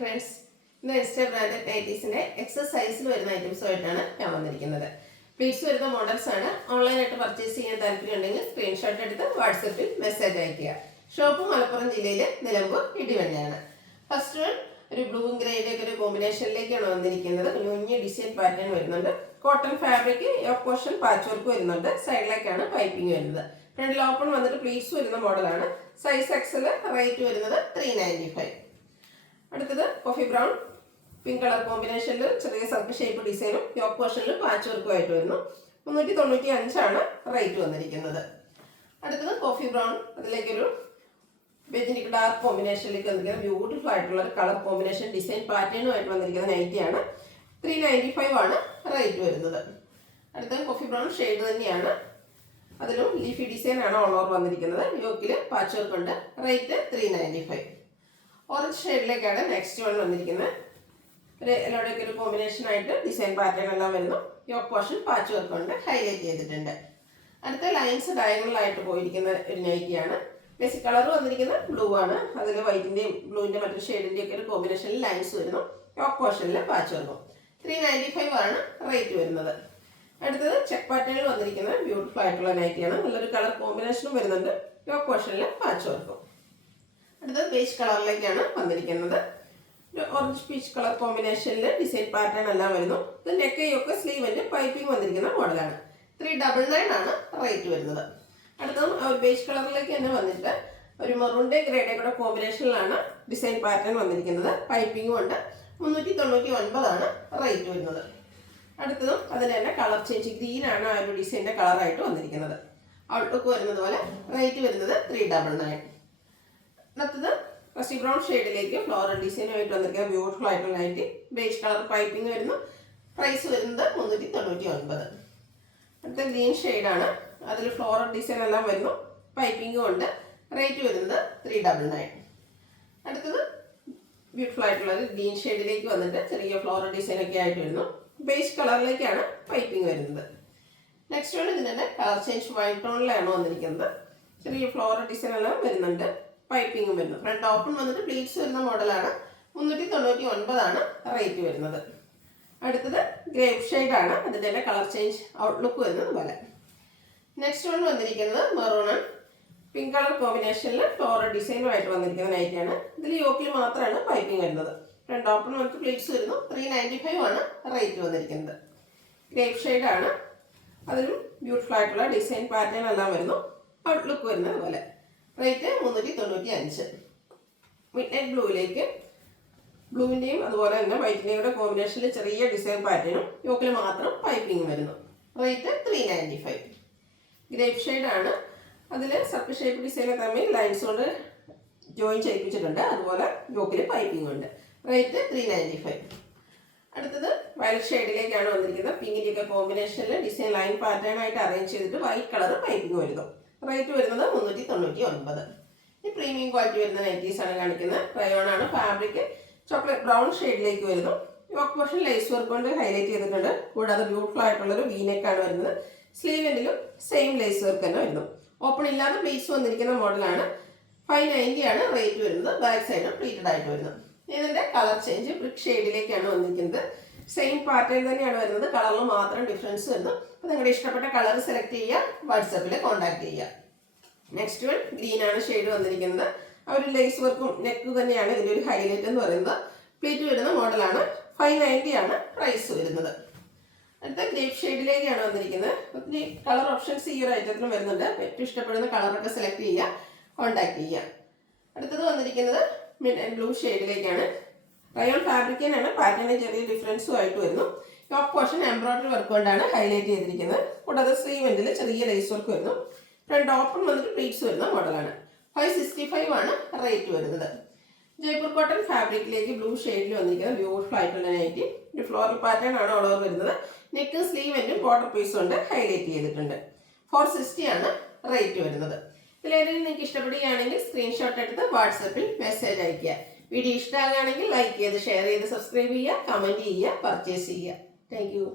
Friends, ഇന്ന് ester branded നൈറ്റീസിന്റെ എക്സസൈസിൽ വരുന്ന ഐറ്റംസുമായിട്ടാണ് ഞാൻ വന്നിരിക്കുന്നത്. പ്ലീറ്റ്സ് വരുന്ന മോഡൽസ് ആണ്. ഓൺലൈനായിട്ട് പർച്ചേസ് ചെയ്യാൻ താല്പര്യമുണ്ടെങ്കിൽ സ്ക്രീൻഷോട്ട് എടുത്ത് വാട്സപ്പിൽ മെസ്സേജ് അയയ്ക്കുക. ഷോപ്പ് മലപ്പുറം ജില്ലയിലെ നിലമ്പൂർ ഇടിവണ്ണയാണ്. ഫസ്റ്റ് വൺ ഒരു ബ്ലൂവും ഗ്രേയുടെ ഒക്കെ ഒരു കോമ്പിനേഷനിലേക്കാണ് വന്നിരിക്കുന്നത്. കുഞ്ഞു ഡിസൈൻ പാറ്റേൺ വരുന്നുണ്ട്. Cotton fabric yoke portion patch work വരുന്നുണ്ട്. സൈഡിലേക്കാണ് പൈപ്പിംഗ് വരുന്നത്. ഫ്രണ്ടിൽ ഓപ്പൺ വന്നിട്ട് പ്ലീറ്റ്സ് വരുന്ന മോഡലാണ്. സൈസ് എക്സൽ, റേറ്റ് വരുന്നത് 395. അടുത്തത് കോഫി ബ്രൗൺ പിങ്ക് കളർ കോമ്പിനേഷനിൽ ചെറിയ സർക്കിൾ ഷേപ്പ് ഡിസൈനും യോക്ക് പോർഷനിൽ പാച്ച് വർക്കും ആയിട്ട് വരുന്നു. 395 റേറ്റ് വന്നിരിക്കുന്നത്. അടുത്തത് കോഫി ബ്രൗൺ, അതിലേക്കൊരു ബെജിനിക് ഡാർക്ക് കോമ്പിനേഷനിലേക്ക് വന്നിരിക്കുന്ന ബ്യൂട്ടിഫുൾ ആയിട്ടുള്ള ഒരു കളർ കോമ്പിനേഷൻ ഡിസൈൻ പാറ്റേണുമായിട്ട് വന്നിരിക്കുന്ന നൈറ്റിയാണ്. 395 റേറ്റ് വരുന്നത്. അടുത്തത് കോഫി ബ്രൗൺ ഷെയ്ഡ് തന്നെയാണ്. അതിലും ലീഫി ഡിസൈൻ ആണ് ഓൾ ഓവർ വന്നിരിക്കുന്നത്. യോക്കിൽ പാച്ച് വർക്ക് ഉണ്ട്. റേറ്റ് 395. ഓറഞ്ച് ഷെയ്ഡിലേക്കാണ് നെക്സ്റ്റ് വൺ വന്നിരിക്കുന്നത്. ഒരു എല്ലാവരുടെയൊക്കെ ഒരു കോമ്പിനേഷൻ ആയിട്ട് ഡിസൈൻ പാറ്റേൺ എല്ലാം വരുന്നു. യോക്ക് പോർഷൻ പാച്ച് വർക്ക് കൊണ്ട് ഹൈലൈറ്റ് ചെയ്തിട്ടുണ്ട്. അടുത്ത ലൈൻസ് ഡയഗണലായിട്ട് പോയിരിക്കുന്ന ഒരു നൈറ്റിയാണ്. ബേസിക് കളർ വന്നിരിക്കുന്നത് ബ്ലൂ ആണ്. അതിൽ വൈറ്റിൻ്റെയും ബ്ലൂവിൻ്റെ മറ്റൊരു ഷെയ്ഡിൻ്റെ ഒക്കെ ഒരു കോമ്പിനേഷനിൽ ലൈൻസ് വരുന്നു. യോക്ക് പോർഷനിൽ പാച്ച് വർക്കും. 395 റേറ്റ് വരുന്നത്. അടുത്തത് ചെക്ക് പാറ്റേണിൽ വന്നിരിക്കുന്ന ബ്യൂട്ടിഫുൾ ആയിട്ടുള്ള നൈറ്റിയാണ്. നല്ലൊരു കളർ കോമ്പിനേഷനും വരുന്നുണ്ട്. യോക്ക് പോർഷനിൽ പാച്ച് വർക്കും. അടുത്തത് പീച്ച് കളറിലേക്കാണ് വന്നിരിക്കുന്നത്. ഒരു ഓറഞ്ച് പീച്ച് കളർ കോമ്പിനേഷനിൽ ഡിസൈൻ പാറ്റേൺ എല്ലാം വരുന്നു. ഇത് നെക്കയൊക്കെ സ്ലീവിൻ്റെ പൈപ്പിംഗ് വന്നിരിക്കുന്ന മോഡലാണ്. 399 റേറ്റ് വരുന്നത്. അടുത്തതും ഒരു ബേജ് കളറിലേക്ക് തന്നെ വന്നിട്ട് ഒരു മെറൂണിൻ്റെ ഗ്രേയുടെ കൂടെ കോമ്പിനേഷനിലാണ് ഡിസൈൻ പാറ്റേൺ വന്നിരിക്കുന്നത്. പൈപ്പിംഗും ഉണ്ട്. 399 റേറ്റ് വരുന്നത്. അടുത്തതും അതിന് തന്നെ കളർ ചേഞ്ച് ഗ്രീനാണ് ആ ഒരു ഡിസൈൻ്റെ കളറായിട്ട് വന്നിരിക്കുന്നത്. ഔട്ട്ലുക്ക് വരുന്നത് പോലെ. റേറ്റ് വരുന്നത് 399. അടുത്തത് റസി ബ്രൗൺ ഷെയ്ഡിലേക്ക് ഫ്ലോറൽ ഡിസൈനുമായിട്ട് വന്നിരിക്കുന്ന ബ്യൂട്ടിഫുൾ ആയിട്ടുള്ള നൈറ്റി. ബേജ് കളർ പൈപ്പിംഗ് വരുന്നു. പ്രൈസ് വരുന്നത് 399. അടുത്ത ഗ്രീൻ ഷെയ്ഡാണ്. അതിൽ ഫ്ലോറൽ ഡിസൈൻ എല്ലാം വരുന്നു. പൈപ്പിംഗും ഉണ്ട്. റേറ്റ് വരുന്നത് 399. അടുത്തത് ബ്യൂട്ടിഫുൾ ആയിട്ടുള്ള ഒരു ഗ്രീൻ ഷെയ്ഡിലേക്ക് വന്നിട്ട് ചെറിയ ഫ്ലോറൽ ഡിസൈൻ ഒക്കെ ആയിട്ട് വരുന്നു. ബേജ് കളറിലേക്കാണ് പൈപ്പിംഗ് വരുന്നത്. നെക്സ്റ്റ് വൺ ഇതിന് തന്നെ കളർ ചേഞ്ച് വൈറ്റ് ടോണിലാണ് വന്നിരിക്കുന്നത്. ചെറിയ ഫ്ലോറൽ ഡിസൈൻ എല്ലാം വരുന്നുണ്ട്. പൈപ്പിംഗും വരുന്നു. ഫ്രണ്ട് ഓപ്പൺ വന്നിട്ട് പ്ലീറ്റ്സ് വരുന്ന മോഡലാണ്. 399 റേറ്റ് വരുന്നത്. അടുത്തത് ഗ്രേപ്പ് ഷെയ്ഡാണ്. അതിൻ്റെ തന്നെ കളർ ചേഞ്ച് ഔട്ട്ലുക്ക് വരുന്നത് പോലെ. നെക്സ്റ്റ് വൺ വന്നിരിക്കുന്നത് മെറൂൺ പിങ്ക് കളർ കോമ്പിനേഷനിൽ ഫ്ലോറൽ ഡിസൈനുമായിട്ട് വന്നിരിക്കുന്ന നൈറ്റിയാണ്. ഇതിൽ യോക്കിൽ മാത്രമാണ് പൈപ്പിംഗ് വരുന്നത്. ഫ്രണ്ട് ഓപ്പൺ വന്നിട്ട് പ്ലീറ്റ്സ് വരുന്നു. 395 റേറ്റ് വന്നിരിക്കുന്നത്. ഗ്രേപ്പ് ഷെയ്ഡാണ്. അതിലും ബ്യൂട്ടിഫുൾ ആയിട്ടുള്ള ഡിസൈൻ പാറ്റേൺ എല്ലാം വരുന്നു. ഔട്ട്ലുക്ക് വരുന്നത് പോലെ. റേറ്റ് 395. മിഡ് നൈറ്റ് ബ്ലൂവിലേക്ക് ബ്ലൂവിൻ്റെയും അതുപോലെ തന്നെ വൈറ്റിൻ്റെയും കൂടെ കോമ്പിനേഷനിൽ ചെറിയ ഡിസൈൻ പാറ്റേണും യോക്കിൽ മാത്രം പൈപ്പിംഗ് വരുന്നു. റേറ്റ് 395. ഗ്രേപ്പ് ഷെയ്ഡാണ്. അതിൽ സർക്കിൾ ഷേപ്പ് ഡിസൈൻ തമ്മിൽ ലൈൻസ് കൊണ്ട് ജോയിൻ ചെയ്യിപ്പിച്ചിട്ടുണ്ട്. അതുപോലെ യോക്കിൽ പൈപ്പിംഗ് ഉണ്ട്. റേറ്റ് 395. അടുത്തത് വയലറ്റ് ഷെയ്ഡിലേക്കാണ് വന്നിരിക്കുന്നത്. പിങ്കിൻ്റെയൊക്കെ കോമ്പിനേഷനിൽ ഡിസൈൻ ലൈൻ പാറ്റേൺ ആയിട്ട് അറേഞ്ച് ചെയ്തിട്ട് വൈറ്റ് കളർ പൈപ്പിംഗ് വരുന്നു. റേറ്റ് വരുന്നത് 399. ഈ പ്രീമിയം ക്വാളിറ്റി വരുന്ന നൈറ്റീസാണ് കാണിക്കുന്നത്. റയോൺ ആണ് ഫാബ്രിക്. ചോക്ലേറ്റ് ബ്രൗൺ ഷെയ്ഡിലേക്ക് വരുന്നു. യോക്ക് പോർഷൻ ലേസ് വർക്ക് കൊണ്ട് ഹൈലൈറ്റ് ചെയ്തിട്ടുണ്ട്. കൂടാതെ ബ്യൂട്ടിഫുൾ ആയിട്ടുള്ളൊരു വീനെക്കാണ് വരുന്നത്. സ്ലീവിലും സെയിം ലേസ് വർക്ക് തന്നെ വരുന്നു. ഓപ്പൺ ഇല്ലാതെ പ്ലീറ്റ്സ് വന്നിരിക്കുന്ന മോഡലാണ്. 590 റേറ്റ് വരുന്നത്. ബാക്ക് സൈഡും പ്ലീറ്റഡ് ആയിട്ട് വരുന്നു. ഇതിൻ്റെ കളർ ചേഞ്ച് ബ്രിക്ക് ഷെയ്ഡിലേക്കാണ് വന്നിരിക്കുന്നത്. സെയിം പാറ്റേൺ തന്നെയാണ് വരുന്നത്. കളറിൽ മാത്രം ഡിഫറൻസ് വരുന്നു. അപ്പോൾ നിങ്ങളുടെ ഇഷ്ടപ്പെട്ട കളർ സെലക്ട് ചെയ്യുക. വാട്സപ്പിൽ കോൺടാക്ട് ചെയ്യുക. നെക്സ്റ്റ് വൺ ഗ്രീൻ ആണ് ഷെയ്ഡ് വന്നിരിക്കുന്നത്. ആ ഒരു ലേസ് വർക്കും നെക്ക് തന്നെയാണ് ഇതിൻ്റെ ഒരു ഹൈലൈറ്റ് എന്ന് പറയുന്നത്. പ്ലീറ്റ് വരുന്ന മോഡലാണ്. 590 പ്രൈസ് വരുന്നത്. അടുത്ത ഗ്രേപ്പ് ഷെയ്ഡിലേക്കാണ് വന്നിരിക്കുന്നത്. ഒത്തിരി കളർ ഓപ്ഷൻസ് ഈ ഒരു ഐറ്റത്തിലും വരുന്നുണ്ട്. ഏറ്റവും ഇഷ്ടപ്പെടുന്ന കളറൊക്കെ സെലക്ട് ചെയ്യുക. കോൺടാക്ട് ചെയ്യുക. അടുത്തത് വന്നിരിക്കുന്നത് മിഡ് ആൻഡ് ബ്ലൂ ഷെയ്ഡിലേക്കാണ്. റയോൺ ഫാബ്രിക് തന്നെയാണ്. പാറ്റേണിൽ ചെറിയ ഡിഫറൻസും ആയിട്ട് വരുന്നു. യോക്ക് പോർഷൻ എംബ്രോയിഡറി വർക്ക് കൊണ്ടാണ് ഹൈലൈറ്റ് ചെയ്തിരിക്കുന്നത്. കൂടാതെ സ്ലീവെൻറ്റിൽ ചെറിയ ലേസ് വർക്ക് വരുന്നു. ഫ്രണ്ട് ഓപ്പൺ വന്നിട്ട് പ്ലീറ്റ്സ് വരുന്ന മോഡലാണ്. 565 റേറ്റ് വരുന്നത്. ജയ്പൂർ കോട്ടൺ ഫാബ്രിക്കിലേക്ക് ബ്ലൂ ഷെയ്ഡിൽ വന്നിരിക്കുന്ന ബ്യൂട്ടിഫുൾ ആയിട്ടുള്ള നൈറ്റി. ഒരു ഫ്ലോറൽ പാറ്റേൺ ആണ് ഓൾ ഓവർ വരുന്നത്. നെക്ക് സ്ലീവെൻറ്റും ബോർഡർ പീസ് കൊണ്ട് ഹൈലൈറ്റ് ചെയ്തിട്ടുണ്ട്. 460 റേറ്റ് വരുന്നത്. ഇതിലേതെങ്കിലും നിങ്ങൾക്ക് ഇഷ്ടപ്പെടുകയാണെങ്കിൽ സ്ക്രീൻഷോട്ട് എടുത്ത് വാട്സപ്പിൽ മെസ്സേജ് അയയ്ക്കുക. വീഡിയോ ഇഷ്ടമാകുകയാണെങ്കിൽ ലൈക്ക് ചെയ്ത് ഷെയർ ചെയ്ത് സബ്സ്ക്രൈബ് ചെയ്യുക, കമൻറ്റ് ചെയ്യുക, പർച്ചേസ് ചെയ്യുക. Thank you.